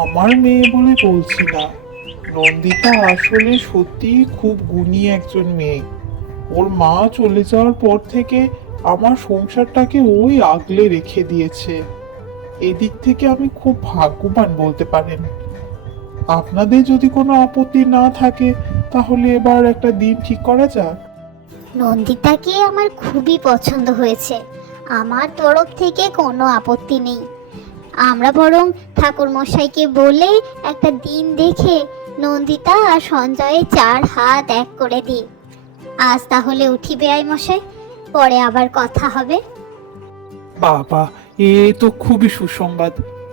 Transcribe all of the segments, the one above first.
আমার মেয়ে বলে বলছি না, নন্দিতা আসলে সত্যি খুব গুণী একজন মেয়ে। ওর মা চলে যাওয়ার পর থেকে আমার সংসারটাকে ওই আগলে রেখে দিয়েছে। এদিক থেকে আমি খুব ভাগ্যবান বলতে পারেন। আপনাদের যদি কোনো আপত্তি না থাকে, তাহলে এবার একটা দিন ঠিক করা যাক। নন্দিতাকে আমার খুবই পছন্দ হয়েছে। আমার তরফ থেকে কোনো আপত্তি নেই। আমরা বরং ঠাকুর মশাইকে বলে একটা দিন দেখে নন্দিতা আর সঞ্জয়ের চার হাত এক করে দিই। আজ তাহলে উঠি বেয়াই মশাই, পরে আবার কথা হবে। বাবা, এ তো খুবই সুসংবাদ।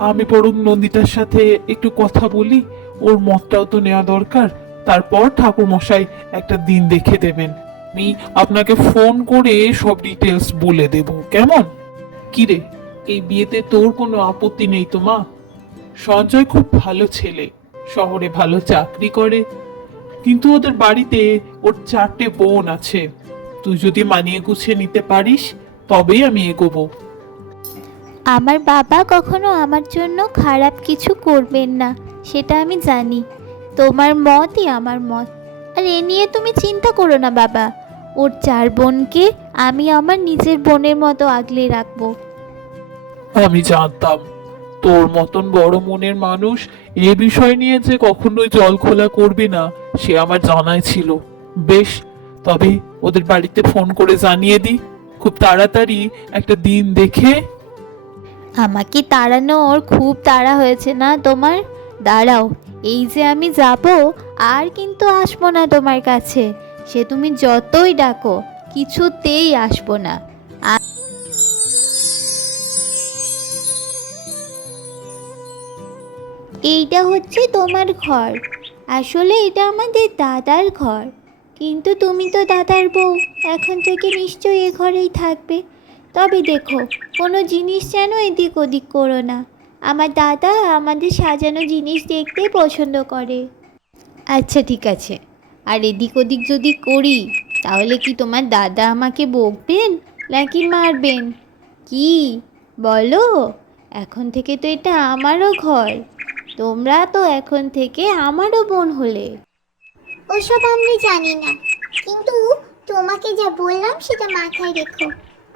আমি বরং নন্দিতার সাথে একটু কথা বলি, ওর মতটাও তো নেওয়া দরকার। তারপর ঠাকুর মশাই একটা দিন দেখে দেবেন। আমি আপনাকে ফোন করে সব ডিটেলস বলে দেব, কেমন? কিরে, এই বিয়েতে তোর কোনো আপত্তি নেই তো মা? সঞ্জয় খুব ভালো ছেলে, শহরে ভালো চাকরি করে, কিন্তু ওদের বাড়িতে ওর 4টে বোন আছে। তুই যদি মানিয়ে গুছিয়ে নিতে পারিস, তবেই আমি এগোবো। আমার বাবা কখনো আমার জন্য খারাপ কিছু করবেন না, সেটা আমি জানি। তোমার মতই আমার মত। আর এ নিয়ে তুমি চিন্তা করো না বাবা। ওর 4 বোনকে আমি আমার নিজের বোনের মতো আগলে রাখবো। আমি জানতাম তোর মতন বড় মনের মানুষ এ বিষয় নিয়ে যে কখনোই জল খোলা করবে না, সে আমার জানাই ছিল। বেশ, তবে ওদের বাড়িতে ফোন করে জানিয়ে দি, খুব তাড়াতাড়ি একটা দিন দেখে। আমাকে তাড়ানোর খুব তাড়া হয়েছে না তোমার? দাঁড়াও, এই যে আমি যাব, আর কিন্তু আসবো না তোমার কাছে। সে তুমি যতই ডাকো, কিছুতেই আসবো না। এইটা হচ্ছে তোমার ঘর। আসলে এটা আমাদের দাদার ঘর, কিন্তু তুমি তো দাদার বউ, এখন থেকে নিশ্চয়ই এ ঘরেই থাকবে। তবে দেখো, কোনো জিনিস যেন এদিক ওদিক করো না। আমার দাদা আমাদের সাজানো জিনিস দেখতে পছন্দ করে। আচ্ছা ঠিক আছে। আর এদিক ওদিক যদি করি, তাহলে কি তোমার দাদা আমাকে বকবেন নাকি মারবেন? কি বলো? এখন থেকে তো এটা আমারও ঘর। তোমরা তো এখন থেকে আমারও বোন হলে। ওসব আমি জানি না, কিন্তু তোমাকে যা বললাম সেটা মাথায় রেখো।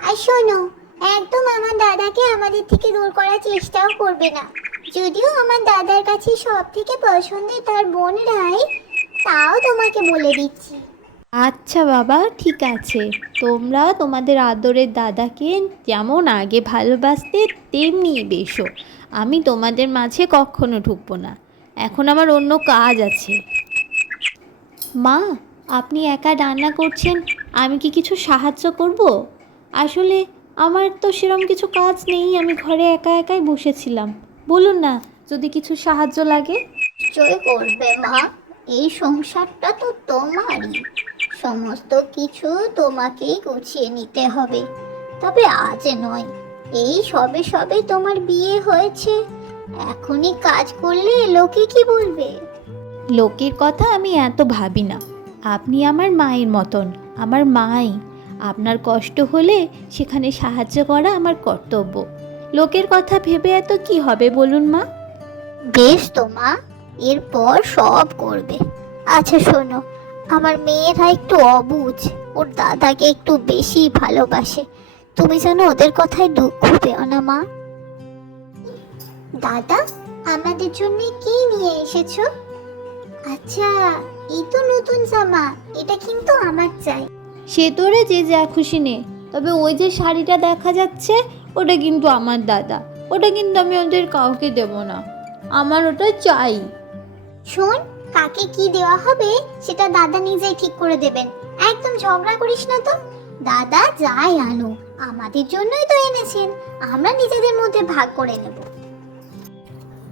আর শোনো, একদম আমার দাদাকে আমাদের থেকে দূর করার চেষ্টাও করবে না। যদিও আমার দাদার কাছে সব থেকে পছন্দের তার বোন রাই, তাও তোমাকে বলে দিচ্ছি। আচ্ছা বাবা, ঠিক আছে। তোমরা তোমাদের আদরের দাদাকে যেমন আগে ভালোবাসতে তেমনি বেশো। আমি তোমাদের মাঝে কখনো ঢুকবো না। এখন আমার অন্য কাজ আছে। মা, আপনি একা রান্না করছেন, আমি কি কিছু সাহায্য করব? আসলে আমার তো সেরকম কিছু কাজ নেই, আমি ঘরে একা একাই বসেছিলাম। বলুন না, যদি কিছু সাহায্য লাগে। নিশ্চয় করবে মা, এই সংসারটা তো তোমারই। সমস্ত কিছু তোমাকেই গুছিয়ে নিতে হবে। তবে আজ নয়, এই সবে সবে তোমার বিয়ে হয়েছে, এখনই কাজ করলে লোকে কি বলবে? লোকের কথা আমি এত ভাবি না। আপনি আমার মায়ের মতন, আমার মাই। আপনার কষ্ট হলে সেখানে সাহায্য করা আমার কর্তব্য। লোকের কথা ভেবে এত কি হবে বলুন মা? বেশ তো মা, এরপর সব করবে। আচ্ছা শোনো, আমার মেয়েরা একটু অবুঝ, ওর দাদাকে একটু বেশি ভালোবাসে। তুমি যেন ওদের কথায় দুঃখ পেও না মা। দাদা, আমাদের জন্য কি নিয়ে এসেছো? আচ্ছা, এই তো নতুন জামা, এটা কিন্তু আমার চাই। সে তোরে যে যা খুশি নে, তবে ওই যে শাড়িটা দেখা যাচ্ছে, ওটা কিন্তু আমার দাদা। ওটা কিন্তু আমি ওদের কাউকে দেব না, আমার ওটা চাই। শোন, কাকে কি দেওয়া হবে সেটা দাদা নিজেই ঠিক করে দেবেন। একদম ঝগড়া করিস না তো। দাদা যাই আনো, আমাদের জন্যই তো এনেছেন, আমরা নিজেদের মধ্যে ভাগ করে নেব।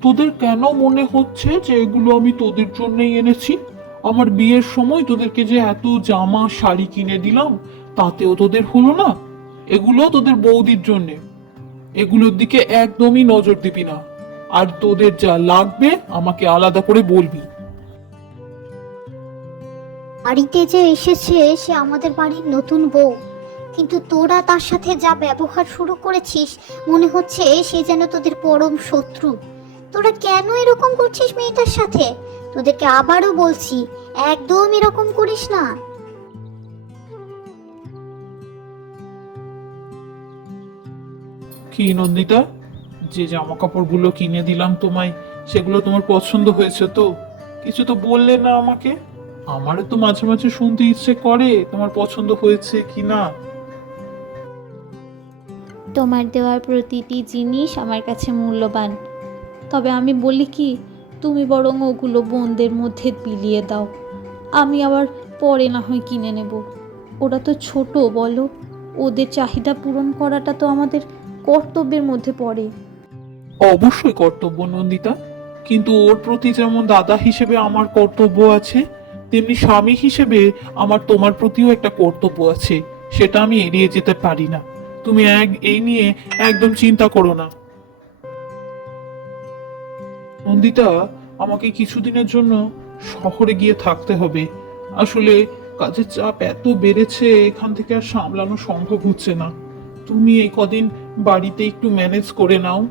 তোদের কেন মনে হচ্ছে যে এগুলো আমি তোদের জন্যই এনেছি? আমার বিয়ের সময় তোদেরকে যে এত জামা শাড়ি কিনে দিলাম, তাতেও তোদের হলো না? এগুলো তোদের বৌদির জন্যে। এগুলোর দিকে একদমই নজর দিবি না। আর তোদের যা লাগবে আমাকে আলাদা করে বলবি। বাড়িতে যে এসেছে সে আমাদের বাড়ির নতুন বউ, কিন্তু তোরা তার সাথে যা ব্যবহার শুরু করেছিস, মনে হচ্ছে সে যেন তোদের পরম শত্রু। তোরা কেন এরকম করছিস মেয়েটার সাথে? তোদেরকে আবারও বলছি, একদম এরকম করিস না। কি নন্দিতা, যে জামা কাপড়গুলো কিনে দিলাম তোমায়, সেগুলো তোমার পছন্দ হয়েছে তো? কিছু তো বললে না আমাকে। আমারও তো মাঝে মাঝে শুনতে ইচ্ছে করে তোমার পছন্দ হয়েছে কি না। তোমার দেওয়ার প্রতিটি জিনিস আমার কাছে মূল্যবান। তবে আমি বলি কি, তুমি বরং ওগুলো বোনদের মধ্যে বিলিয়ে দাও। আমি আবার পরে না হয় কিনে নেব। ওরা তো ছোট, বলো, ওদের চাহিদা পূরণ করাটা তো আমাদের কর্তব্যের মধ্যে পড়ে। অবশ্যই কর্তব্য নন্দিতা, কিন্তু ওর প্রতি যেমন দাদা হিসেবে আমার কর্তব্য আছে, তেমনি স্বামী হিসেবে আমার তোমার প্রতিও একটা কর্তব্য আছে। সেটা আমি এড়িয়ে যেতে পারি না। তুমি এই নিয়ে একদম চিন্তা করো না। নন্দিতা, আমাকে কিছুদিনের জন্য শহরে গিয়ে থাকতে হবে। আসলে কাজের চাপ এত বেড়েছে, এখান থেকে আর সামলানো সম্ভব হচ্ছে না। তুমি এই কদিন বাড়িতে একটু ম্যানেজ করে নাও,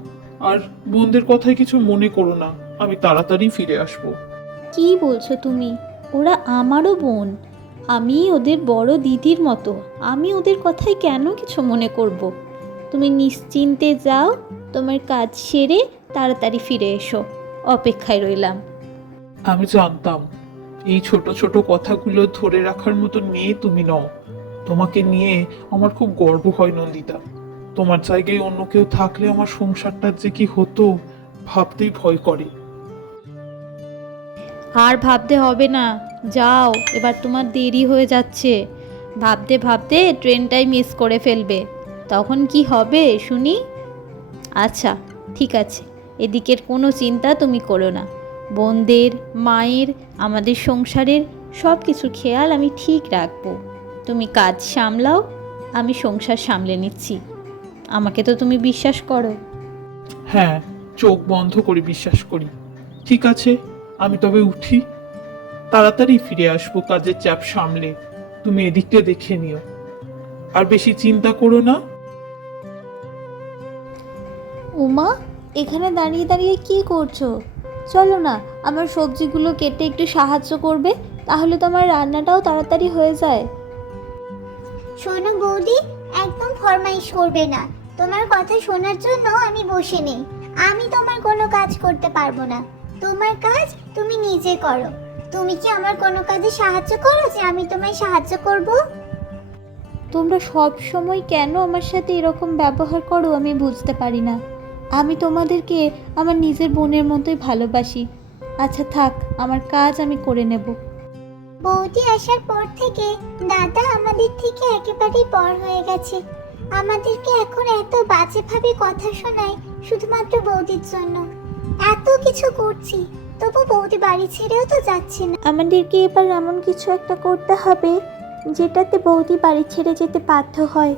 আর বোনদের কথায় কিছু মনে করো না। আমি তাড়াতাড়ি ফিরে আসবো। কি বলছো তুমি? ওরা আমারও বোন, আমি ওদের বড় দিদির মতো। আমি ওদের কথায় কেন কিছু মনে করব? তুমি নিশ্চিন্তে যাও, তোমার কাজ সেরে তাড়াতাড়ি ফিরে এসো। অপেক্ষায় রইলাম। আমি জানতাম এই ছোট ছোট কথাগুলো ধরে রাখার মতো মেয়ে তুমি নও। তোমাকে নিয়ে আমার খুব গর্ব হয় নন্দিতা। তোমার জায়গায় অন্য কেউ থাকলে আমার সংসারটার যে কি হতো ভাবতেই ভয় করে। আর ভাবতে হবে না, যাও, এবার তোমার দেরি হয়ে যাচ্ছে। ভাবতে ভাবতে ট্রেনটাই মিস করে ফেলবে, তখন কি হবে শুনি? আচ্ছা, ঠিক আছে, এদিকের কোনো চিন্তা তুমি করো না। বোনদের, মায়ের, আমাদের সংসারের সব কিছু খেয়াল আমি ঠিক রাখবো। তুমি কাজ সামলাও, আমি সংসার সামলে নিচ্ছি। আমাকে তো তুমি বিশ্বাস করো। হ্যাঁ, চোখ বন্ধ করে বিশ্বাস করি। ঠিক আছে, আমি তবে উঠি। তাড়াতাড়ি ফিরে আসবো কাজের চাপ সামলে। তুমি এদিকটা দেখে নিও, আর বেশি চিন্তা করো না। উমা, এখানে দাঁড়িয়ে দাঁড়িয়ে কি করছো? চলো না, আমার সবজিগুলো কেটে একটু সাহায্য করবে, তাহলে তোমার রান্নাটাও তাড়াতাড়ি হয়ে যায়। শোনো বৌদি, একদম ফরমাইশ করবে না। তোমার কথা শোনার জন্য আমি বসে নেই। আমি তোমার কোনো কাজ করতে পারবো না। তোমার কাজ তুমি নিজে করো। তুমি কি আমার কোনো কাজে সাহায্য করো যে আমি তোমায় সাহায্য করব? তোমরা সব সময় কেন আমার সাথে এরকম ব্যবহার করো আমি বুঝতে পারি না। আমি তোমাদেরকে আমার নিজের বোনের মতোই ভালোবাসি। আচ্ছা থাক, আমার কাজ আমি করে নেব। বৌদি আসার পর থেকে দাদা আমাদের থেকে একেবারেই পর হয়ে গেছে। আমাদেরকে এখন এত বাজেভাবে কথা শোনায় শুধুমাত্র বৌদির জন্য। এত কিছু করছি, তবু বৌদি বাড়ি ছেড়েও তো যাচ্ছে না। আমাদেরকে এবার এমন কিছু একটা করতে হবে যেটাতে বৌদি বাড়ি ছেড়ে যেতে বাধ্য হয়,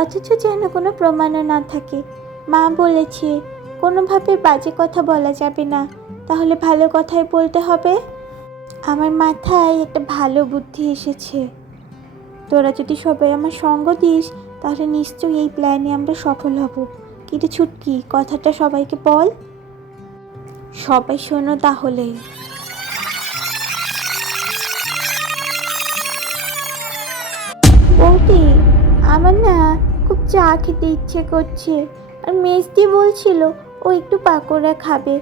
অথচ যেন কোনো প্রমাণও না থাকে। মা বলেছে কোনোভাবে বাজে কথা বলা যাবে না, তাহলে ভালো কথাই বলতে হবে। আমার মাথায় একটা ভালো বুদ্ধি এসেছে। তোরা যদি সবাই আমার সঙ্গ দিস, তাহলে নিশ্চয়ই এই প্ল্যানে আমরা সফল হব। কিন্তু ছুটকি, কথাটা সবাইকে বল। সবাই শোনো তাহলে। বৌদি, আমার না খুব চা খেতে ইচ্ছে করছে, আর মেজদি বলছিল ও একটু পাকোড়া খাবে।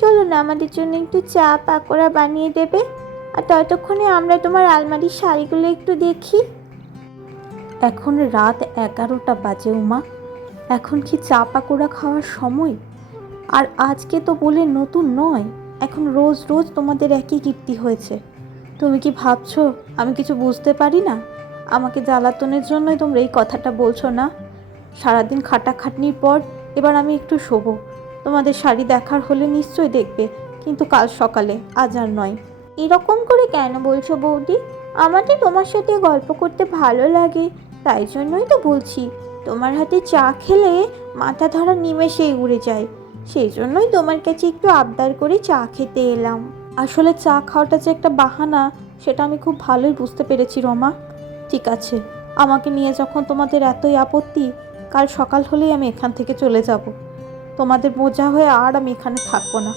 চলো না, আমাদের জন্য একটু চা পাকোড়া বানিয়ে দেবে, আর ততক্ষণে আমরা তোমার আলমারির শাড়িগুলো একটু দেখি। এখন রাত 11টা বাজে উমা, এখন কি চা পাকোড়া খাওয়ার সময়? আর আজকে তো বলে নতুন নয়, এখন রোজ রোজ তোমাদের একই কীর্তি হয়েছে। তুমি কি ভাবছো আমি কিছু বুঝতে পারি না? আমাকে জ্বালাতনের জন্যই তোমরা এই কথাটা বলছো না? সারাদিন খাটাখাটনির পর এবার আমি একটু শোবো। তোমাদের শাড়ি দেখার হলে নিশ্চয়ই দেখবে, কিন্তু কাল সকালে, আজ আর নয়। এরকম করে কেন বলছো বৌদি? আমাদের তোমার সাথে গল্প করতে ভালো লাগে, তাই জন্যই তো বলছি। তোমার হাতে চা খেলে মাথা ধরা নিমেষেই উড়ে যায়, সেই জন্যই তোমার কাছে একটু আবদার করে চা খেতে এলাম। আসলে চা খাওয়াটা যে একটা বাহানা, সেটা আমি খুব ভালোই বুঝতে পেরেছি রমা। ঠিক আছে, আমাকে নিয়ে যখন তোমাদের এতই আপত্তি, কাল সকাল হলেই আমি এখান থেকে চলে যাব। তোমাদের বোঝা হয়ে আর আমি এখানে থাকবো না।